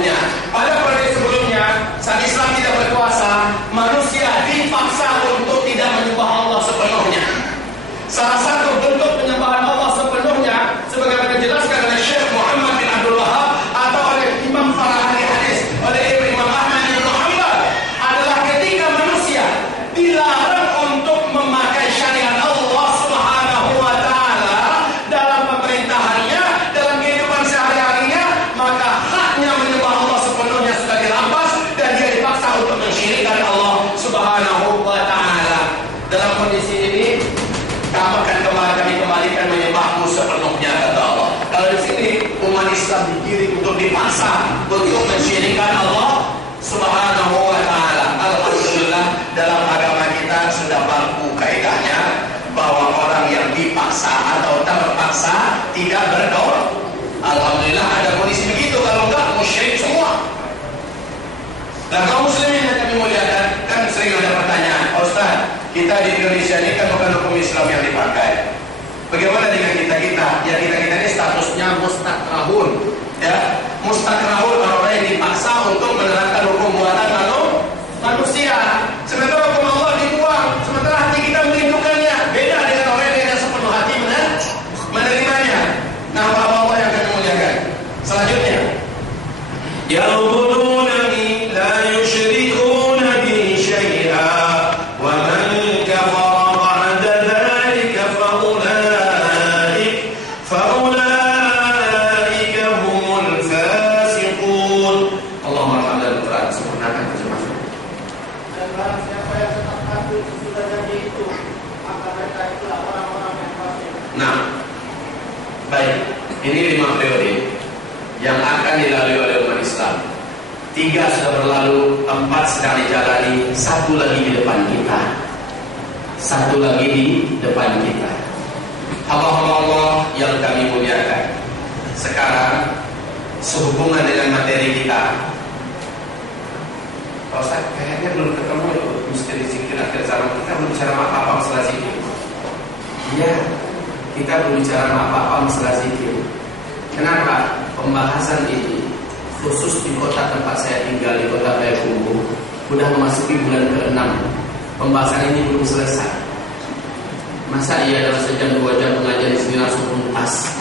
sepenuhnya. Pada periode sebelumnya, saat Islam tidak berkuasa, manusia dipaksa untuk tidak menyembah Allah sepenuhnya. Salah satu bentuk penyembahan Allah sepenuhnya, sebagaimana dijelaskan oleh Syekh Muhammad bin Abdul Wahab atau oleh Imam para ahli hadis, oleh Imam Ahmad bin Hanbal, adalah ketika manusia dilarang untuk memakai syariat Allah Subhanahu wa taala dalam pemerintahannya, dalam kehidupan sehari-harinya, maka haknya menyembah Allah sepenuhnya sudah dirampas dan dia dipaksa untuk mensyirikkan Allah Subhanahu wa taala. Dalam kondisi ini, kami kembalikan menyembahmu sepenuhnya, kata Allah. Kalau di sini umat Islam digiring untuk dipaksa untuk mensyirikkan Allah Subhanahu wa taala. Alhamdulillah, dalam agama kita sudah baku kaidahnya bahwa orang yang dipaksa atau terpaksa tidak berdoa. Alhamdulillah ada kondisi begitu, kalau enggak musyrik semua. Nah, kaum muslimin yang kami muliakan, kan sering ada pertanyaan, Ustaz, kita di Indonesia ini kan bukan hukum Islam yang dipakai. Bagaimana dengan kita? Ya, kita ini statusnya mustakrahun. Ya, mustakrahun, orang yang dipaksa untuk menerapkan hukum buatan manusia. Sementara hukum Allah dibuang, sementara hati kita merindukannya. Beda dengan orang yang sepenuh hati menerimanya. Nah, Allah yang akan memuliakan. Selanjutnya, ya'budunani la yusyrikuna bi syai'a wa man kafara ba'da dzalika faulaika humul fasiqun. Allahumma hamdan Quran, sempurnakan terjemahan. Dan barang siapa yang tetap kafir sesudah janji itu, maka mereka itulah orang-orang yang fasik. Nah, baik, ini 5 periode yang akan dilalui oleh umat Islam. 3 sudah berlalu, 4 sedang dijalani, 1 lagi di depan kita. 1 lagi di depan kita. Allah yang kami muliakan. Sekarang sehubungan dengan materi kita. Pak Ustaz, kayaknya belum ketemu misteri zikir akhir zaman. Kita belum bicara apa-apa masalah zikir. Iya, kita belum bicara apa-apa masalah zikir. Kenapa? Pembahasan ini khusus di kota tempat saya tinggal, di kota Payakumbuh, sudah memasuki bulan ke-6. Pembahasan ini belum selesai. Masa iya dalam sejam 2 jam pengajian di sini langsung tuntas?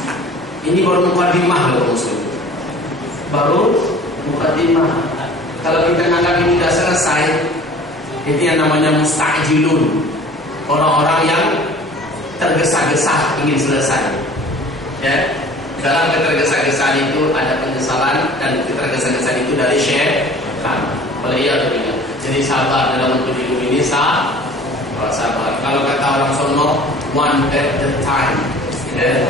Ini baru mukadimah loh muslim. Baru mukadimah. Kalau kita anggap ini sudah selesai, itu yang namanya mustajilun. Orang-orang yang tergesa-gesa ingin selesai. Ya. Dalam ketergesa-gesaan itu ada penyesalan, dan ketergesa-gesaan itu dari syaitan. Waliyadzubillah. Jadi sabar dalam menuju hidup ini, sabar. Kalau kata orang sono, one at the time. Ya.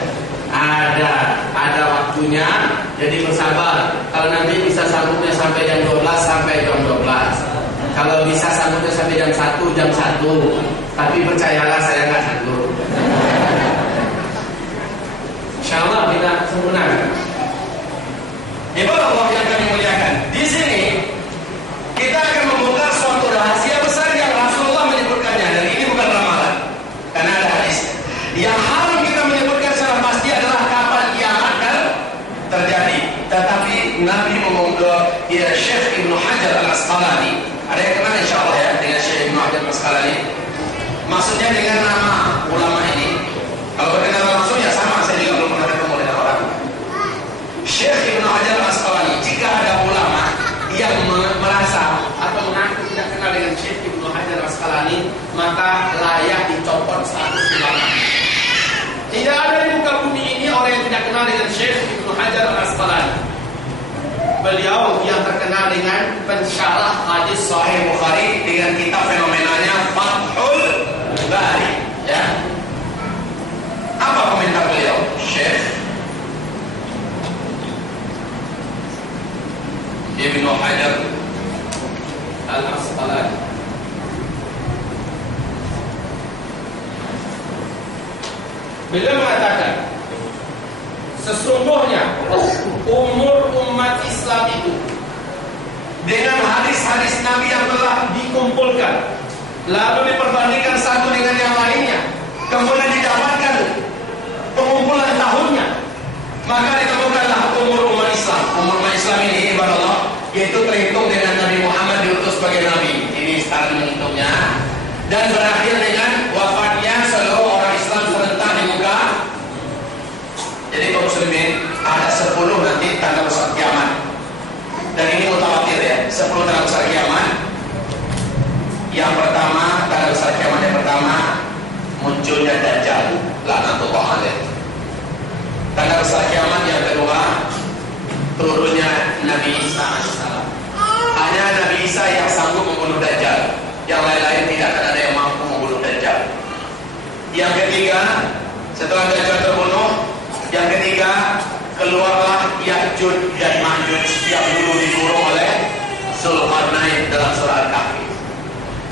Ada waktunya, jadi bersabar. Kalau nanti bisa sanggupnya sampai jam 12, sampai jam 12. Kalau bisa sanggupnya sampai jam 1, jam 1. Tapi percayalah saya nggak sanggup. InsyaAllah kita sempurnakan. Ibadah Allah yang kami muliakan. Di sini kita akan membuka suatu rahasia besar yang Rasulullah menyebutkannya, dan ini bukan ramalan, karena ada hadis. Yang haram kita menyebutkan secara pasti adalah kapan kiamat akan terjadi. Tetapi Nabi ya Syekh Ibnu Hajar Al-Asqalani, ada yang kenal insyaallah ya dengan Syekh Ibnu Hajar Al-Asqalani. Maksudnya dengan nama ulama ini. Kalau berkenalan langsung ya sama, saya juga belum pernah ketemu dengan orang. Syekh Ibnu Hajar Al-Asqalani, jika ada ulama yang merasa atau mengaku tidak kenal dengan Syekh Ibnu Hajar Al-Asqalani, maka layak dicopot status ulama. Tidak ada di muka bumi ini orang yang tidak kenal dengan Syekh Ibnu Hajar Al-Asqalani. Beliau yang terkenal dengan pensyarah hadis Sahih Bukhari dengan kitab fenomenanya Fathul Bari. Ya. Apa komentar beliau? Syekh Ibnu Hajar Al-Asqalani. Beliau mengatakan, sesungguhnya umur umat Islam itu dengan hadis-hadis Nabi yang telah dikumpulkan, lalu diperbandingkan satu dengan yang lainnya, kemudian didapatkan pengumpulan tahunnya, maka ditemukanlah umur umat Islam. Umur umat Islam ini ibarat Allah yaitu terhitung dengan Nabi Muhammad diutus sebagai Nabi. Ini start menghitungnya. Dan berakhir dengan wafatnya seluruh orang Islam serentak di muka. Jadi kaum muslimin, ada 10 nanti tanda besar kiamat. Dan ini mutawatir ya, 10 tanda besar kiamat. Yang pertama, tanda besar kiamat yang pertama, munculnya Dajjal, laknatullah alaih. Tanda besar kiamat yang kedua, turunnya Nabi Isa alaihissalam. Hanya Nabi Isa yang sanggup membunuh Dajjal, yang lain-lain tidak akan ada yang mampu membunuh Dajjal. Yang ketiga, setelah Dajjal terbunuh, yang ketiga, keluarlah Ya'juj dan Ma'juj yang dulu dikurung oleh Zulkarnain dalam surah Al-Kahfi.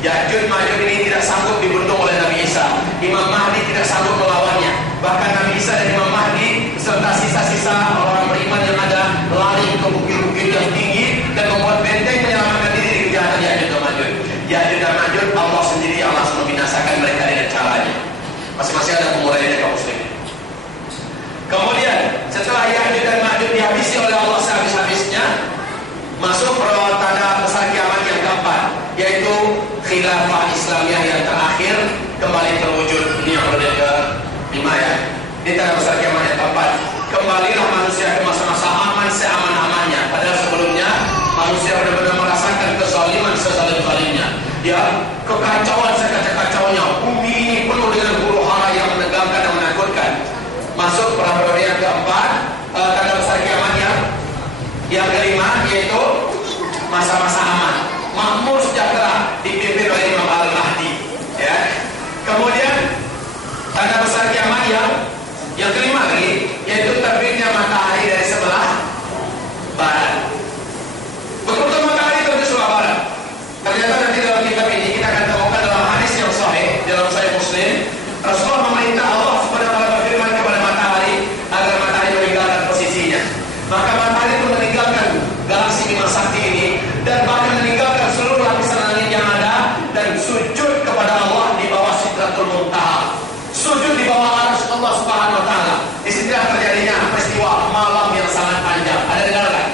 Ya'juj Ma'juj ini tidak sanggup dibendung oleh Nabi Isa. Imam Mahdi tidak sanggup melawannya. Bahkan Nabi Isa dan Imam Mahdi serta sisa-sisa orang beriman yang ada lari ke bukit-bukit yang tinggi dan membuat benteng menyelamatkan diri dari kejahatan Ya'juj dan Ma'juj. Ya'juj dan Ma'juj Allah sendiri yang langsung membinasakan mereka dengan caranya. Masing-masing ada pemuraiannya kaum muslimin. Kemudian setelah Ya'juj dan Ma'juj dihabisi oleh Allah sehabis-habisnya, masuk tanda besar kiamat yang keempat, yaitu khilafah Islamiyah yang terakhir kembali terwujud. Ini yang ke-5 ya. Ini tanda besar kiamat yang keempat. Kembalilah manusia ke masa-masa aman seaman-amannya. Padahal sebelumnya manusia benar-benar merasakan kezaliman sezalim-zalimnya. Ya, kekacauan sekacau-kacaunya. Bumi ini penuh dengan huru hara yang menegangkan dan menakutkan. Masuk pada periode yang keempat, tanda besar kiamat yang kelima, yaitu masa-masa aman, makmur sejahtera dipimpin oleh Imam Al-Mahdi. Ya. Kemudian tanda besar kiamat yang kelima lagi, yaitu terbitnya matahari dari sebelah barat. Betul-betul matahari terbit sebelah barat. Ternyata nanti dalam kitab ini kita akan temukan dalam hadis yang sahih dalam Sahih Muslim, Rasulullah memerintah Allah Subhanahu wa taala berfirman kepada matahari agar matahari meninggalkan posisinya. Maka matahari pun meninggalkan galaksi Bima Sakti ini dan bahkan meninggalkan seluruh lapisan langit yang ada dan sujud kepada Allah di bawah Sidratul Muntaha. Sujud di bawah arsy Allah Subhanahu wa taala. Di sinilah terjadinya peristiwa malam yang sangat panjang. Ada dengar kan?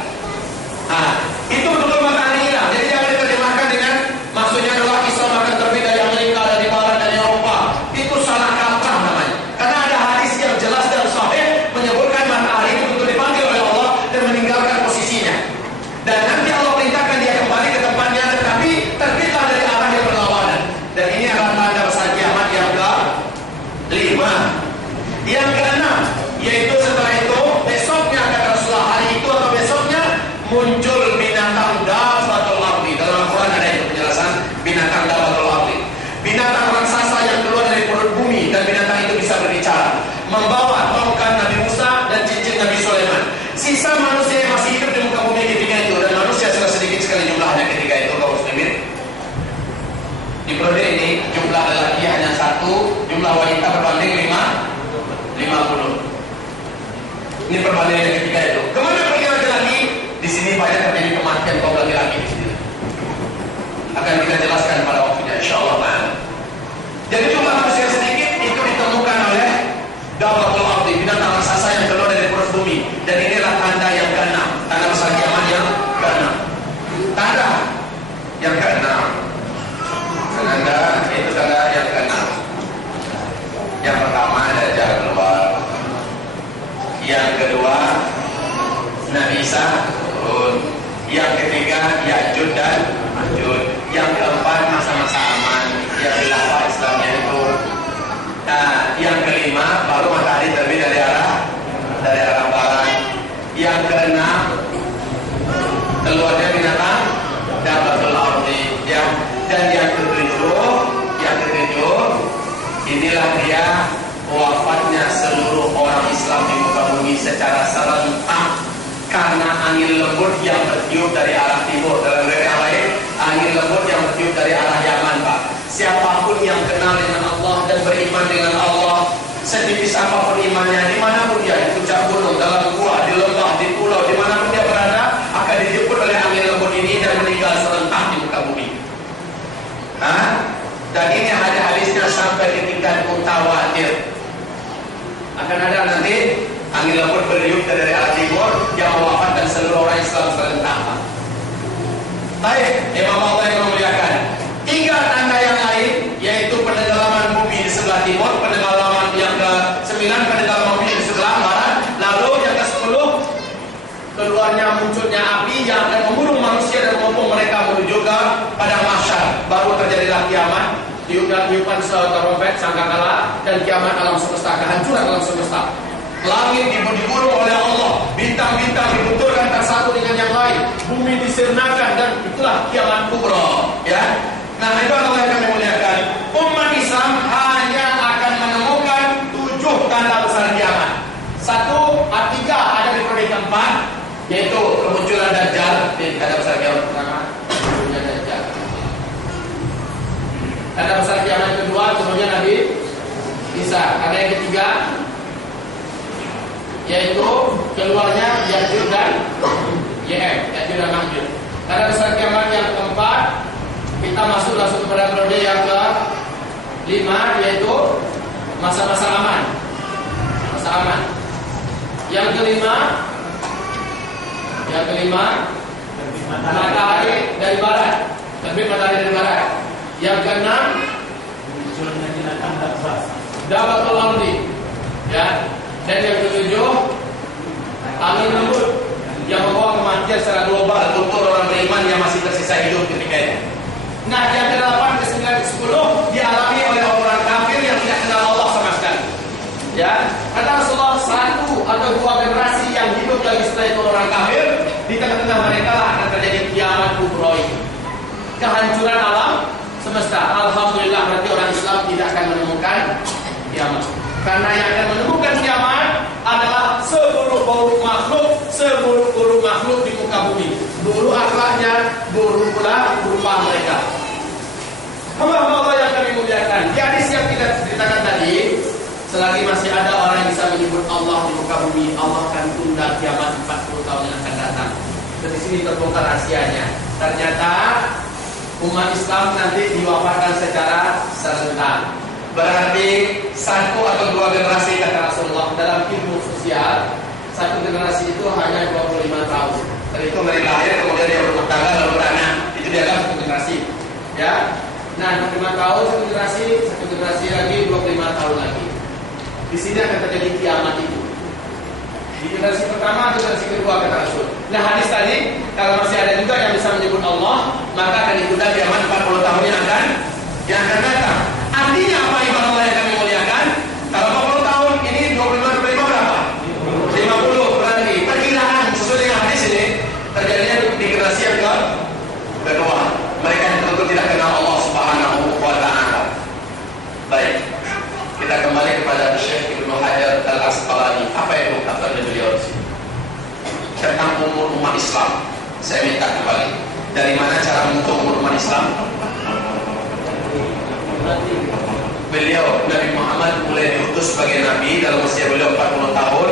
Nah, itu betul matahari hilang. Jadi jangan diterjemahkan dengan maksudnya adalah Islam akan terbit dari Amerika, dari Barat, dari Eropa. Itu salah kaprah namanya. Karena ada hadis yang jelas dan sahih menyebutkan matahari itu betul dipanggil oleh Allah dan meninggalkan posisinya. Dan nanti Allah perintahkan dia kembali ke tempatnya, tetapi terbitlah dari arah yang berlawanan. Dan ini adalah tanda besar kiamat yang ke-5. Yang ke-6, yaitu setelah itu besoknya kata Rasulullah, hari itu atau besoknya muncul binatang dabbatul ardi. Dalam Al-Quran ada itu penjelasan binatang dabbatul ardi. Binatang raksasa yang keluar dari perut bumi, dan binatang itu bisa berbicara, membawa tongkat Nabi Musa dan cincin Nabi Sulaiman. Sisa manusia yang masih hidup di muka bumi ketika itu, dan manusia sudah sedikit sekali jumlahnya ketika itu kaum muslimin. Di periode ini jumlah lelaki hanya 1, jumlah wanita berbanding 50. Ini perbandingan ketika itu. Kemana pergi laki-laki? Di sini banyak terjadi kematian kaum laki-laki di sini. Akan kita jelaskan pada waktunya, insyaallah. Jadi jumlah manusia sedikit itu ditemukan oleh dabbatul ardi, binatang raksasa yang keluar dari perut bumi. Dan inilah tanda yang ke-6, tanda besar kiamat yang ke-6. Tanda yang ke-6. Tanda itu tanda yang ke-6. Yang pertama Dajjal keluar. Yang kedua Nabi Isa turun. Yang ketiga Ya'juj dan Ma'juj. Yang keempat masa-masa aman yang khilafah Islamnya itu. Nah, yang kelima baru matahari terbit dari arah barat. Yang keenam keluarnya binatang dabbatul ardi. Ya. Dan yang ketujuh inilah dia wafatnya seluruh orang Islam di muka bumi secara serentak karena angin lembut yang bertiup dari arah timur. Dalam riwayat yang lain, angin lembut yang bertiup dari arah Yaman, Pak. Siapapun yang kenal dengan Allah dan beriman dengan Allah, setipis apapun imannya, dimanapun dia, di puncak gunung, dalam gua, di lembah, di pulau, dimanapun dia berada, akan dijemput oleh angin lembut ini dan meninggal serentak di muka bumi. Dan ini ada hadisnya sampai di tingkat mutawatir. Akan ada nanti angin lembut bertiup dari arah timur yang mewafatkan seluruh orang Islam serentak. Baik, Imam Allah yang memuliakan. 3 tanda yang lain, yaitu penenggelaman bumi di sebelah timur, penenggelaman yang ke-9, penenggelaman bumi di sebelah barat. Lalu yang ke-10, keluarnya munculnya api yang akan membunuh manusia dan membawa mereka menuju ke padang mahsyar. Baru terjadilah kiamat, tiupan trompet sangkakala, dan kiamat alam semesta, kehancuran alam semesta. Langit digulung oleh Allah, bintang-bintang dibenturkan antara satu dengan yang lain, bumi disirnakan, dan itulah kiamat kubra. Ya, nah itu adalah yang kami muliakan. Umat Islam hanya akan menemukan 7 tanda besar kiamat. 1, 3 ada di periode keempat, yaitu kemunculan Dajjal. Di tanda besar kiamat pertama, munculnya Dajjal. Tanda besar kiamat kedua, turunnya Nabi Isa. Ada yang ketiga, yaitu keluarnya Ya'juj dan Ya'juj dan Ma'juj. Tanda besar kiamat yang keempat, kita masuk langsung kepada periode yang ke-5, yaitu masa-masa aman. Masa aman. Yang kelima, matahari dari barat. Terbit matahari dari barat. Yang keenam, munculnya tanda puasa. Dabatul Ardi. Ya. Dan yang ke-7, angin lembut yang membawa kematian secara global untuk orang beriman yang masih tersisa hidup ketika itu. Nah, yang ke-8, ke-9, ke-10 dialami oleh orang kafir yang tidak kenal Allah sama sekali. Ya, kata Rasulullah, 1 atau 2 generasi yang hidup lagi setelah itu orang kafir, di tengah-tengah mereka lah akan terjadi kiamat kubra itu. Kehancuran alam semesta. Alhamdulillah, berarti orang Islam tidak akan menemukan kiamat. Karena yang akan menemukan kiamat adalah seburuk-buruk makhluk di muka bumi. Buruk akhlaknya, buruk pula rupa mereka. Hamba-hamba Allah yang kami muliakan, di hadis yang kita ceritakan tadi, selagi masih ada orang yang bisa menyebut Allah di muka bumi, Allah akan tunda kiamat 40 tahun yang akan datang. Dan di sini terbongkar rahasianya. Ternyata umat Islam nanti diwafatkan secara serentak. Berarti 1 atau 2 generasi kata Rasulullah. Dalam ilmu sosial, 1 generasi itu hanya 25 tahun. Dan itu dari lahir, kemudian dia berumah tangga lalu beranak. Itu dianggap 1 generasi. Ya. Nah, 25 tahun 1 generasi lagi 25 tahun lagi. Di sini akan terjadi kiamat itu. Di generasi pertama atau generasi kedua kata Rasul. Nah, hadis tadi, kalau masih ada juga yang bisa menyebut Allah, maka akan ditunda kiamat 40 tahun yang akan datang. Artinya apa ibadah Allah yang kami muliakan? Kalau 40 tahun ini 25 berapa? 50 berarti perkiraan sesuai dengan hadis ini terjadinya di generasi yang kedua. Mereka yang tentu tidak kenal Allah Subhanahu wa Ta'ala. Baik, kita kembali kepada Syekh Ibnu Hajar Al-Asqalani. Apa yang kata beliau di sini tentang umur umat Islam? Saya minta kembali. Dari mana cara mengukur umur umat Islam? Beliau Nabi Muhammad mulai diutus sebagai Nabi dalam usia beliau 40 tahun.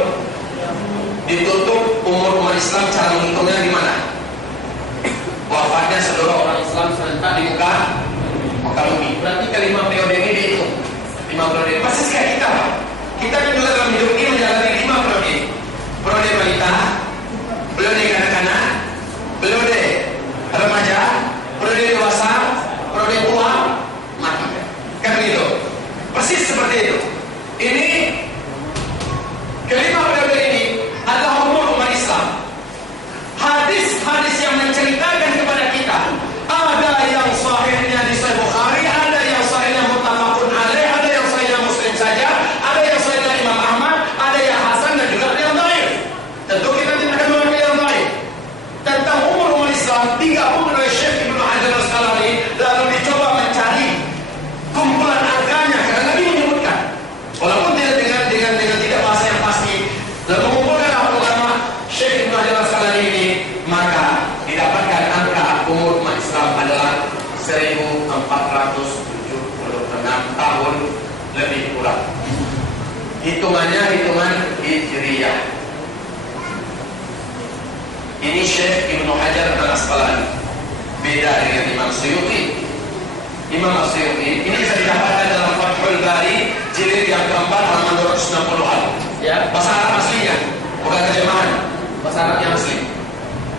Ditutup umur umat Islam, cara menghitungnya di mana? Wafatnya seluruh orang Islam serentak di muka bumi. Berarti kelima periode ini dihitung. 5 periode. Pasti kayak kita, Pak. Kita kan juga dalam hidup ini menjalani 5 periode. Periode balita, periode kanak-kanak, periode remaja, periode dewasa, periode tua, mati. Kan begitu. Persis seperti itu. Ini kelima periode ini adalah umur umat Islam. Hadis-hadis yang menceritakan kepada kita, ada yang sahihnya di Sahih Bukhari, ada yang sahihnya muttafaqun alaih, ada yang sahihnya Muslim saja, ada yang sahihnya Imam Ahmad, ada yang hasan dan juga ada yang dhaif. Tentu kita tidak akan mengambil yang dhaif. Tentang umur umat Islam digabung oleh Syekh Ibnu Hajar Al-Asqalani, lalu dicoba mencari kumpulan angkanya karena Nabi menyebutkan, walaupun tidak dengan tidak bahasa yang pasti, lalu mengumpulkan ulama Syekh Ibnu Hajar Al-Asqalani ini, maka didapatkan angka umur umat Islam adalah 1476 tahun lebih kurang. Hitungannya hitungan Hijriyah. Ini Syekh Ibnu Hajar Al-Asqalani. Beda dengan Imam Suyuti. Imam Suyuti ini bisa didapatkan dalam Fathul Bari jilid yang keempat halaman 260-an. Ya, bahasa Arab aslinya, bukan terjemahan. Bahasa Arab yang asli.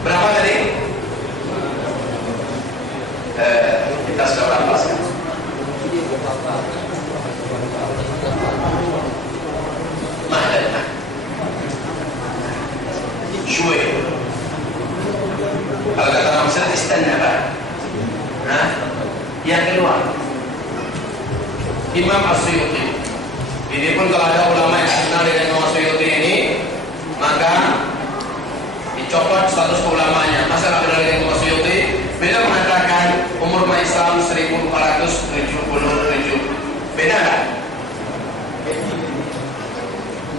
Berapa tadi? kita sudah berapa sekarang? Mana? Syuai. Kalau kata orang Mesir, istanaba. Nah, yang kedua, Imam As-Suyuti. Ini pun kalau ada ulama yang kenal dengan Imam As-Suyuti ini, maka dicopot status ulamanya. Masa nggak kenal dengan Imam As-Suyuti? Beliau mengatakan umur Islam 1477. Beda nggak?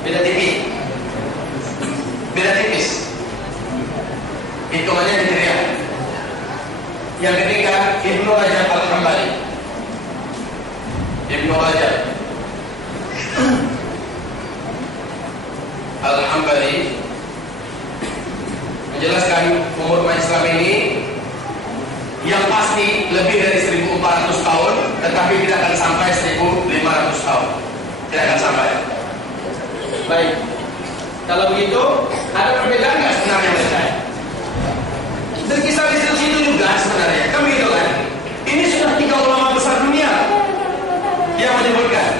Beda tipis. Beda tipis. Hitungannya Hijriah. Yang ketiga, Ibnu Rajab Al-Hambali. Ibnu Rajab Al-Hambali menjelaskan umur umat Islam ini yang pasti lebih dari 1400 tahun, tetapi tidak akan sampai 1500 tahun. Tidak akan sampai. Baik. Kalau begitu, ada perbedaan nggak sebenarnya mereka? Terkisah di situ juga sebenarnya. Kan begitu kan? Ini sudah 3 ulama besar dunia yang menyebutkan.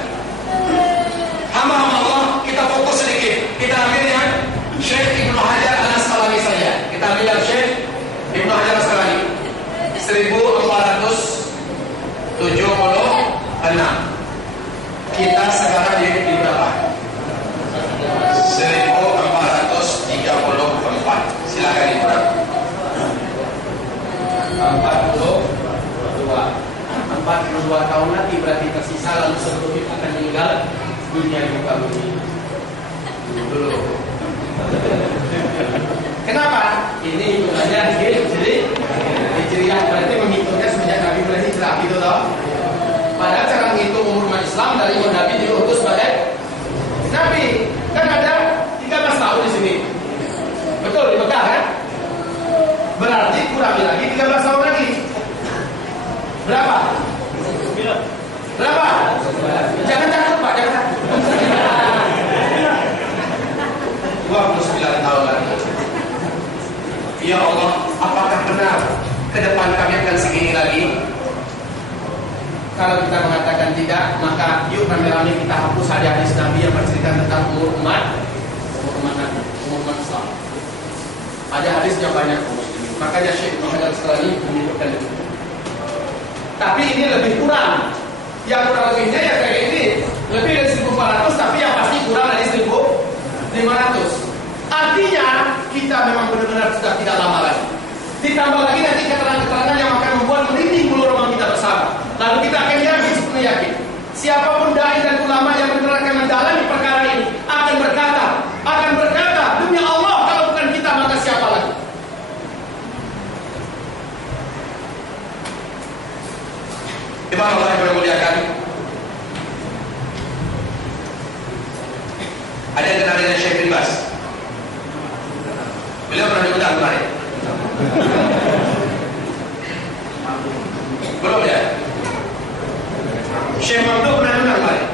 Hamba-hamba Allah, kita fokus sedikit. Kita ambil yang Syekh Ibnu Hajar Al-Asqalani saja. Kita ambil yang Syekh Ibnu Hajar Al-Asqalani 1476. Kita sekarang di berapa? 1434. Silakan dikurang. 42 tahun lagi berarti tersisa, lalu sebelum itu akan meninggal dunia muka bumi dulu. Kenapa? Ini hitungannya Hijriah, berarti menghitungnya semenjak Nabi berhijrah gitu loh. Padahal cara menghitung umur umat Islam dari Nabi diutus sebagai Nabi. Kan ada 13 tahun di sini. Betul, di Mekah kan? Berarti kurang lagi 13 tahun lagi. Berapa? Berapa? Jangan takut Pak, jangan takut. 29 tahun lagi. Ya Allah, apakah benar ke depan kami akan segini lagi? Kalau kita mengatakan tidak, maka yuk rame-rame kita hapus hadis Nabi yang bercerita tentang umur umat Nabi, umur umat Islam. Ada hadis yang banyak. Makanya Syekh Ibnu Hajar Al-Asqalani menyebutkan itu. Tapi ini lebih kurang. Yang kurang lebihnya ya kayak ini, lebih dari 1400, tapi yang pasti kurang dari 1500. Artinya kita memang benar-benar sudah tidak lama lagi. Ditambah lagi nanti keterangan-keterangan yang akan membuat merinding bulu roma kita bersama. Lalu kita akan yakin, sepenuhnya yakin. Siapapun dai dan ulama yang benar akan mendalami perkara ini akan berkata, demi Allah, kalau bukan kita maka siapa lagi? Ibarat Allah yang memuliakan. Ada yang kenal dengan Syekh bin Baz? Beliau pernah diundang kemarin? Belum ya? Syekh Mamdu pernah diundang kemarin?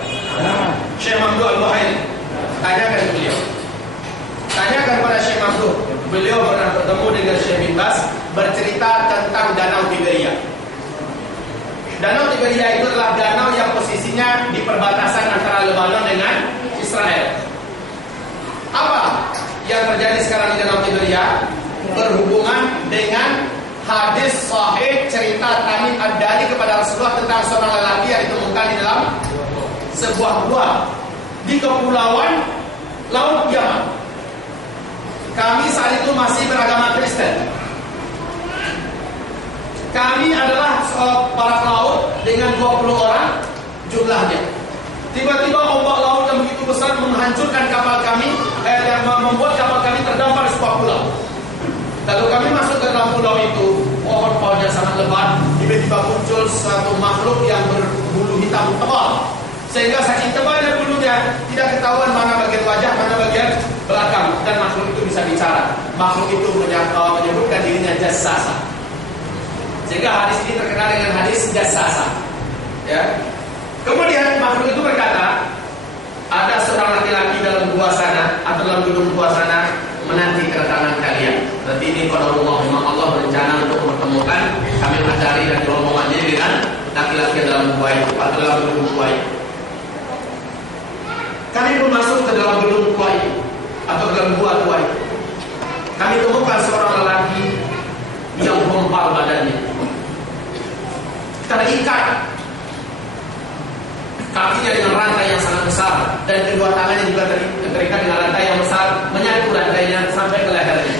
Syekh Mamdu Al-Muhaili. Tanyakan beliau. Tanyakan pada Syekh Mamdu. Beliau pernah bertemu dengan Syekh bin Baz, bercerita tentang Danau Tiberia. Danau Tiberia itu adalah danau yang posisinya di perbatasan antara Lebanon dengan Israel. Apa yang terjadi sekarang di Danau Tiberia berhubungan dengan hadis sahih cerita Tamim Ad-Dari kepada Rasulullah tentang seorang lelaki yang ditemukan di dalam sebuah gua di kepulauan Laut Yaman. Kami saat itu masih beragama Kristen. Kami adalah para pelaut dengan 20 orang jumlahnya. Tiba-tiba ombak laut yang begitu besar menghancurkan kapal kami, dan membuat kapal kami terdampar di sebuah pulau. Lalu kami masuk ke dalam pulau itu, pohon-pohonnya sangat lebat. Tiba-tiba muncul suatu makhluk yang berbulu hitam tebal, sehingga saking tebalnya bulunya tidak ketahuan mana bagian wajah, mana bagian belakang, dan makhluk itu bisa bicara. Makhluk itu menyebutkan dirinya Jassasa. Sehingga hadis ini terkenal dengan hadis Jassasa. Ya. Kemudian makhluk itu berkata, ada seorang laki-laki dalam gua sana atau dalam gedung gua sana menanti kedatangan kalian. Berarti ini qadarullah, memang Allah berencana untuk mempertemukan kami Ad-Dari lari dan rombongannya dengan laki-laki dalam gua itu atau dalam gedung gua itu. Kami pun masuk ke dalam gedung gua itu atau dalam gua itu. Kami temukan seorang lelaki yang gempal badannya, terikat kakinya dengan rantai yang sangat besar dan kedua tangannya juga terikat dengan rantai yang besar, menyatu rantainya sampai ke lehernya.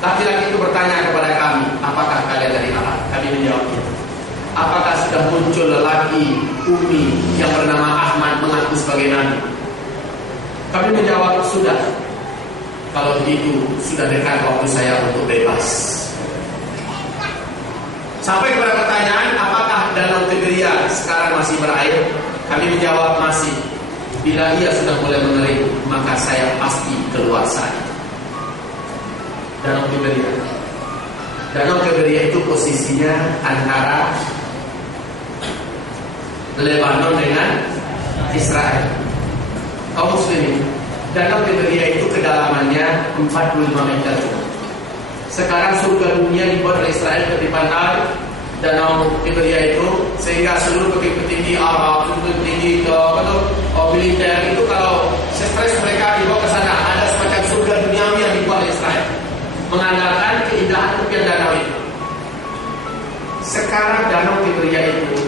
Laki-laki itu bertanya kepada kami, apakah kalian dari Arab? Kami menjawab, apakah sudah muncul lelaki Umi yang bernama Ahmad mengaku sebagai Nabi? Kami menjawab, sudah. Kalau begitu, sudah dekat waktu saya untuk bebas. Sampai kepada pertanyaan, apakah Danau Tiberia sekarang masih berair? Kami menjawab, masih. Bila ia sudah mulai mengering, maka saya pasti keluar sana. Danau Tiberia. Danau Tiberia itu posisinya antara Lebanon dengan Israel. Kaum muslimin, Danau Tiberia itu kedalamannya 45 meter. Sekarang surga dunia dibuat oleh Israel ketipan air Danau Tiberia itu, sehingga seluruh petinggi Arab, petinggi militer itu kalau stres mereka dibawa ke sana, ada semacam surga duniawi yang dibuat oleh Israel, mengandalkan keindahan tepian danau itu. Sekarang Danau Tiberia itu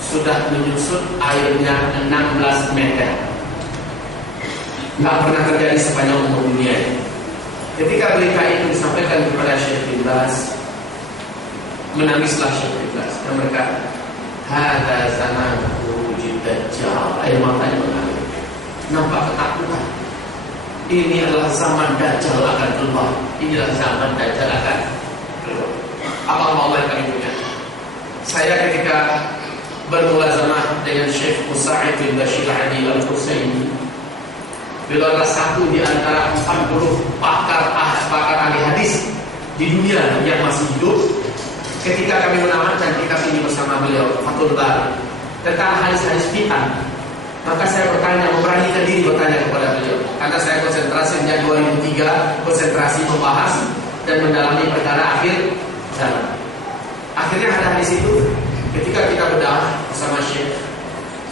sudah menyusut airnya 16 meter. Nggak pernah terjadi sepanjang umur dunia ini. Ketika berita itu disampaikan kepada Syekh bin Baz, menangislah Syekh bin Baz dan berkata, "Hada zaman wujud Dajjal." Air matanya mengalir, nampak ketakutan. Ini adalah zaman Dajjal akan keluar. Inilah zaman Dajjal akan keluar. Apa Allah yang kami punya? Saya ketika bermulazamah dengan Syekh Musa'id bin Bashir Al-Husaini, beliau adalah satu di antara 40 pakar ahli hadis di dunia yang masih hidup. Ketika kami menamatkan kitab ini bersama beliau, Fathul Bari, tentang hadis-hadis fiqh, maka saya memberanikan diri bertanya kepada beliau, karena saya konsentrasi sejak 2003, konsentrasi membahas dan mendalami perkara akhir zaman. Akhirnya ada hadis itu, ketika kita bedah bersama Syekh,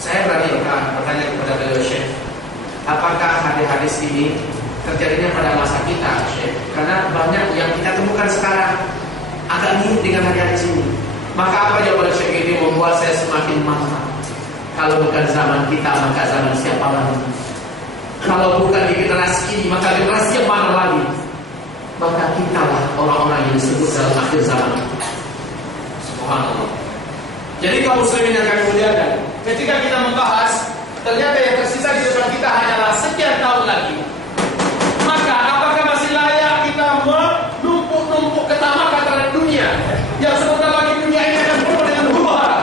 saya berani bertanya kepada beliau, Syekh, apakah hadis-hadis ini terjadinya pada masa kita, Syekh? Karena banyak yang kita temukan sekarang agak mirip dengan hadis ini. Maka apa jawaban Syekh ini membuat saya semakin mantap. Kalau bukan zaman kita, maka zaman siapa lagi? Kalau bukan di generasi ini, maka generasi yang mana lagi? Maka kita lah orang-orang yang disebut dalam akhir zaman. Subhanallah. Jadi kaum muslimin yang kami muliakan, ketika kita membahas, ternyata yang tersisa di depan kita hanyalah sekian tahun lagi. Maka apakah masih layak kita menumpuk ketamakan terhadap dunia, yang sebentar lagi dunia ini akan penuh dengan huru-hara?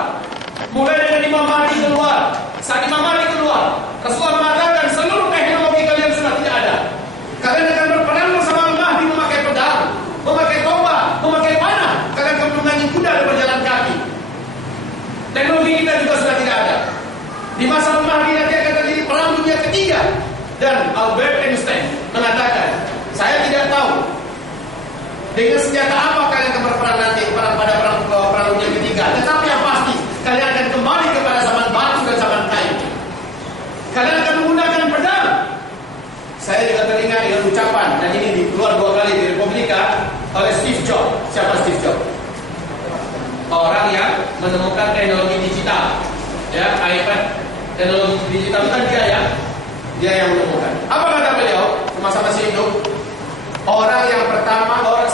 Mulai dengan Imam Mahdi keluar. Saat Imam Mahdi keluar, Rasulullah mengatakan seluruh teknologi kalian sudah tidak ada. Kalian akan berperang bersama Mahdi memakai pedang, memakai tombak, memakai panah. Kalian akan menunggangi kuda dan berjalan kaki. Teknologi kita juga sudah tidak ada. Di masa Mahdi nanti akan terjadi perang dunia ketiga. Dan Albert Einstein mengatakan, saya tidak tahu dengan senjata apa kalian akan berperang nanti pada perang dunia ketiga. Tetapi yang pasti, kalian akan kembali kepada zaman batu dan zaman kayu. Kalian akan menggunakan pedang. Saya juga teringat dengan ucapan, dan ini keluar 2 kali di Republika oleh Steve Jobs. Siapa Steve Jobs? Orang yang menemukan teknologi digital, ya, iPad, teknologi digital bukan dia yang menemukan. Apa kata beliau semasa masih hidup?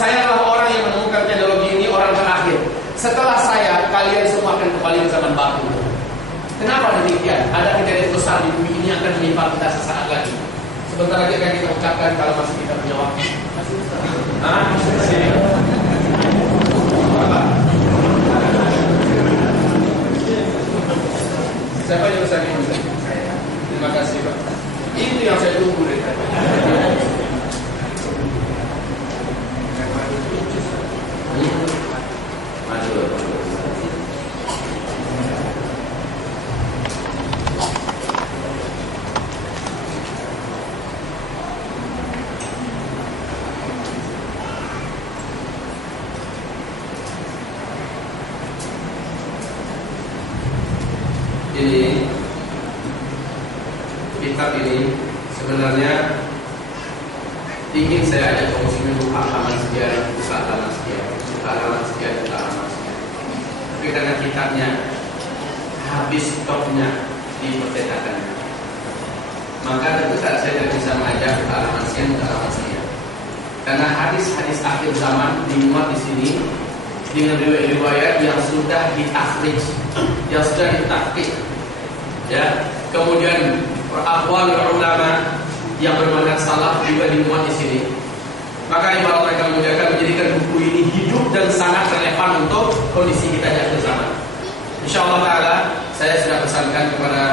Saya adalah orang yang menemukan teknologi ini, orang terakhir. Setelah saya, kalian semua akan kembali ke zaman batu. Kenapa demikian? Ada kejadian besar di bumi ini akan menimpa kita sesaat lagi. Sebentar lagi akan kita ucapkan kalau masih kita punya waktu. Sini. Apa? Siapa yang besar ini? Terima kasih, Pak. Itu yang saya tunggu dari tadi. Ini kitab ini sebenarnya ingin saya ajak kaum muslimin buka halaman sekian, buka halaman sekian, buka halaman sekian, buka halaman sekian. Tapi karena kitabnya habis stoknya di percetakannya, maka tentu saja saya tidak bisa mengajak buka halaman sekian, buka halaman sekian. Karena hadis-hadis akhir zaman dimuat di sini dengan riwayat yang sudah ditakhrij, yang sudah ditahqiq, ya. Kemudian aqwal ulama yang bermanhaj salaf juga dimuat di sini. Maka ibarat mereka memuliakan menjadikan buku ini hidup dan sangat relevan untuk kondisi kita di akhir zaman. Insyaallah taala saya sudah pesankan kepada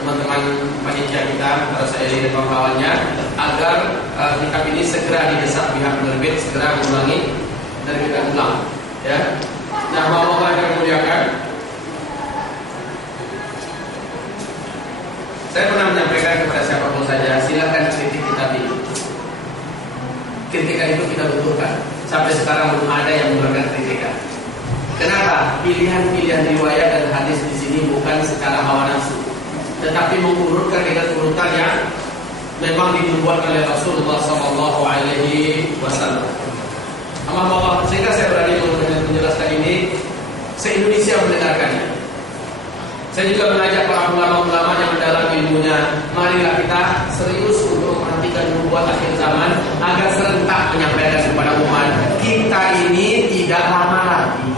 teman-teman panitia kita atau saya dan kawan-kawannya agar kitab ini segera didesak pihak penerbit segera mengulangi terbitan ulang. Ya, nah Allah yang memuliakan, saya pernah menyampaikan kepada siapapun saja, silakan kritik kitab ini. Kritikan itu kita butuhkan. Sampai sekarang belum ada yang memberikan kritikan. Kenapa? Pilihan-pilihan riwayat dan hadis di sini bukan secara hawa nafsu, tetapi mengurutkan dengan urutan yang memang dibuat oleh Rasulullah SAW. Allah, sehingga saya berani menjelaskan ini, se-Indonesia mendengarkannya. Saya juga mengajak para ulama-ulama yang mendalam ilmunya, marilah kita serius untuk memperhatikan nubuat akhir zaman agar serentak menyampaikan kepada umat, kita ini tidak lama lagi.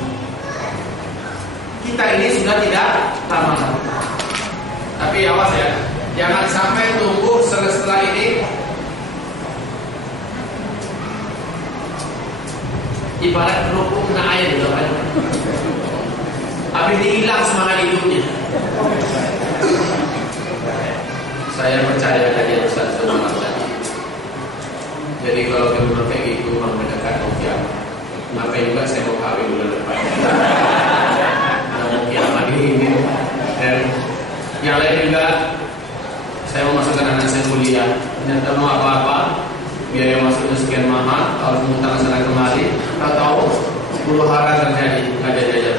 Kita ini sudah tidak lama lagi. Tapi awas ya, jangan sampai tunggu setelah ini ibarat kerupuk kena air gitu kan. Habis hilang semangat hidupnya. Saya percaya tadi Ustaz Zulman tadi. Jadi kalau benar kayak gitu mendekat kiamat, ngapain juga saya mau kawin bulan depan. Mau kiamat ini. Dan yang lain juga saya mau masukkan anak saya kuliah. Ternyata mau apa-apa, biaya masuknya sekian mahal, harus mengutang sana kemari, atau huru hara terjadi, ada jajan.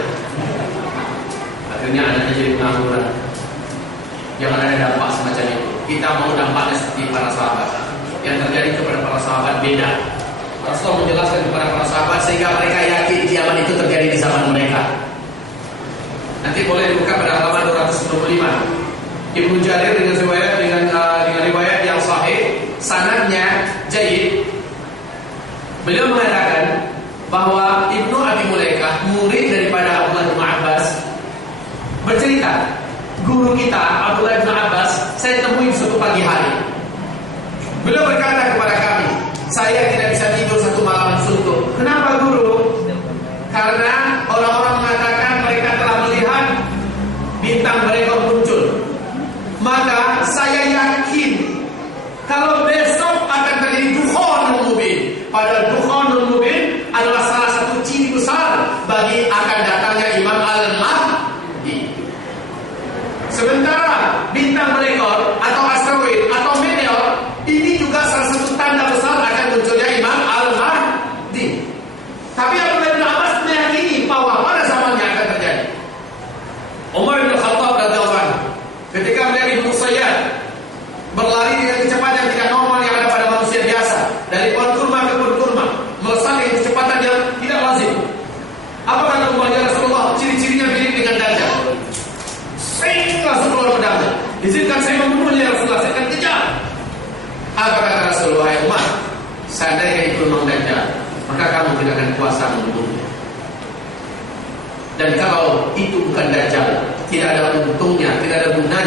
Akhirnya anaknya jadi pengangguran. Jangan ada dampak semacam itu. Kita mau dampaknya seperti para sahabat. Yang terjadi kepada para sahabat beda. Rasulullah menjelaskan kepada para sahabat sehingga mereka yakin kiamat itu terjadi di zaman mereka. Nanti boleh dibuka pada halaman 225. Ibnu Jarir dengan riwayat yang sahih, sanadnya jayyid. Beliau mengatakan bahwa Ibnu Abi Mulaikah, murid daripada Abdullah bin Abbas, bercerita, guru kita Abdullah bin Abbas saya temui suatu pagi hari. Beliau berkata kepada kami, saya tidak bisa tidur satu malam suntuk. Kenapa guru? Karena orang-orang mengatakan mereka telah melihat bintang mereka muncul. Maka saya yakin kalau besok akan terjadi dukhanul mubin. Padahal dukhanul mubin adalah salah satu ciri besar bagi akan datangnya Imam Al-Mahdi. Sementara bintang melekor atau asteroid atau meteor ini juga salah satu tanda besar akan munculnya Imam Al-Mahdi. Tapi Abdullah bin Abbas meyakini bahwa pada zamannya akan terjadi. Umar bin Khattab radhiyallahu anhu ketika melihat Ibnu Sayyad berlari dengan kecepatan yang tidak normal yang ada pada manusia biasa, dari pohon kurma ke pohon kurma, melesat dengan kecepatan yang tidak lazim. Apa kata Umar, ya Rasulullah, ciri-cirinya mirip dengan Dajjal. Saya langsung keluar pedangnya. Izinkan saya membunuhnya, ya Rasulullah, saya akan kejar. Apa kata Rasulullah, ya Umar, seandainya itu memang Dajjal, maka kamu tidak akan kuasa membunuhnya. Dan kalau itu bukan Dajjal, tidak ada untungnya, tidak ada gunanya